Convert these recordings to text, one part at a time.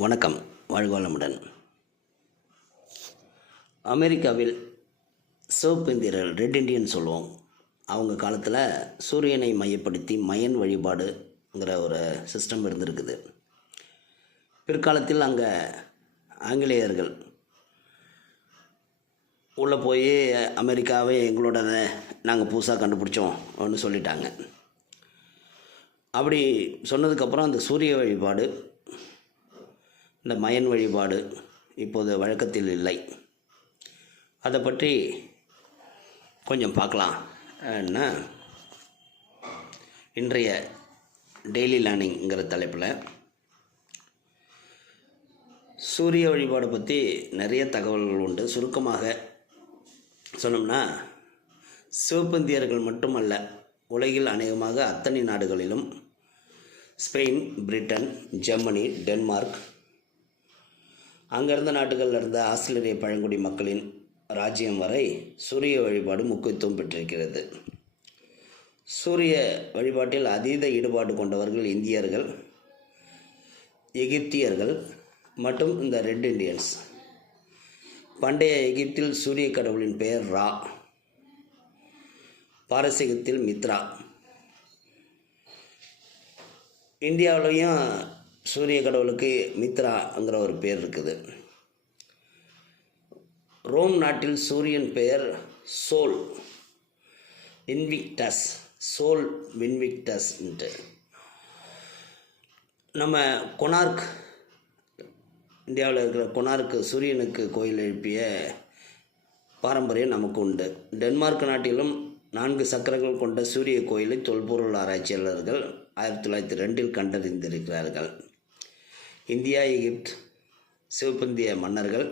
வணக்கம். வாழ்க வளமுடன் அமெரிக்காவில் சிவப்பு இந்தியர்கள் ரெட் இண்டியன் சொல்லுவோம். அவங்க காலத்தில் சூரியனை மையப்படுத்தி மயன் வழிபாடுங்கிற ஒரு சிஸ்டம் இருந்திருக்குது. பிற்காலத்தில் அங்கே ஆங்கிலேயர்கள் உள்ளே போய் அமெரிக்காவே எங்களோட நாங்கள் புதுசாக கண்டுபிடிச்சோம் அப்படின்னு சொல்லிட்டாங்க. அப்படி சொன்னதுக்கப்புறம் அந்த சூரிய வழிபாடு இந்த மயன் வழிபாடு இப்போது வழக்கத்தில் இல்லை. அதை பற்றி கொஞ்சம் பார்க்கலாம். என்ன இன்றைய டெய்லி லேர்னிங்கிற தலைப்பில் சூரிய வழிபாடு பற்றி நிறைய தகவல்கள் உண்டு. சுருக்கமாக சொன்னோம்னா சிவப்பந்தியர்கள் மட்டுமல்ல உலகில் அநேகமாக அத்தனை நாடுகளிலும் ஸ்பெயின் பிரிட்டன் ஜெர்மனி டென்மார்க் அங்கிருந்த நாடுகளில் இருந்த ஆஸ்திரேலிய பழங்குடி மக்களின் ராஜ்யம் வரை சூரிய வழிபாடு முக்கியத்துவம் பெற்றிருக்கிறது. சூரிய வழிபாட்டில் அதீத ஈடுபாடு கொண்டவர்கள் இந்தியர்கள் எகிப்தியர்கள் மற்றும் இந்த ரெட் இண்டியன்ஸ். பண்டைய எகிப்தில் சூரிய கடவுளின் பெயர் ரா. பாரசீகத்தில் மித்ரா. இந்தியாவிலையும் சூரிய கடவுளுக்கு மித்ராங்கிற ஒரு பேர் இருக்குது. ரோம் நாட்டில் சூரியன் பெயர் சோல் இன்விக்டஸ் சோல் வின்விக்டஸ்ன்ட்டு நம்ம கொனார்க் இந்தியாவில் இருக்கிற கொனார்க்கு சூரியனுக்கு கோயில் எழுப்பிய பாரம்பரியம் நமக்கு உண்டு. டென்மார்க் நாட்டிலும் நான்கு சக்கரங்கள் கொண்ட சூரிய கோயிலை தொல்பொருள் ஆராய்ச்சியாளர்கள் ஆயிரத்தி தொள்ளாயிரத்தி ரெண்டில் கண்டறிந்திருக்கிறார்கள். இந்தியா எகிப்த் சிவப்பந்திய மன்னர்கள்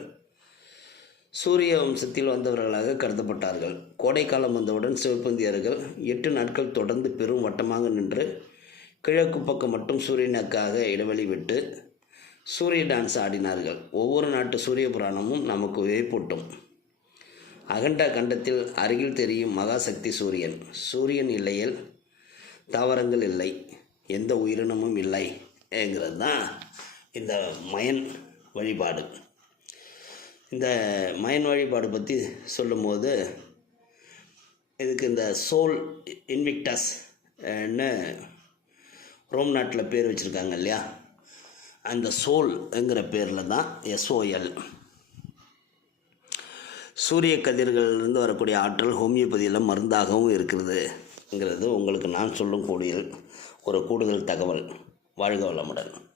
சூரிய வம்சத்தில் வந்தவர்களாக கருதப்பட்டார்கள். கோடைக்காலம் வந்தவுடன் சிவப்பந்தியர்கள் எட்டு நாட்கள் தொடர்ந்து பெரும் வட்டமாக நின்று கிழக்கு பக்கம் மட்டும் சூரியனுக்காக இடைவெளி விட்டு சூரிய டான்ஸ் ஆடினார்கள். ஒவ்வொரு நாட்டு சூரிய புராணமும் நமக்கு வியப்பூட்டும் அகண்ட கண்டத்தில் அருகில் தெரியும் மகாசக்தி சூரியன். சூரியன் இல்லையில் தாவரங்கள் இல்லை. எந்த உயிரினமும் இல்லை. ஏங்கிறது தான் இந்த மயன் வழிபாடு. இந்த மயன் வழிபாடு பற்றி சொல்லும்போது இதுக்கு இந்த சோல் இன்விக்டஸ்ன்னு ரோம் நாட்டில் பேர் வச்சுருக்காங்க இல்லையா? அந்த சோல்ங்கிற பேரில் தான் எஸ்ஓஎல் சூரிய கதிர்களிலிருந்து வரக்கூடிய ஆற்றல் ஹோமியோபதியில் மருந்தாகவும் இருக்கிறதுங்கிறது உங்களுக்கு நான் சொல்லும் கூடிய ஒரு கூடுதல் தகவல். வாழ்க வளமுடன்.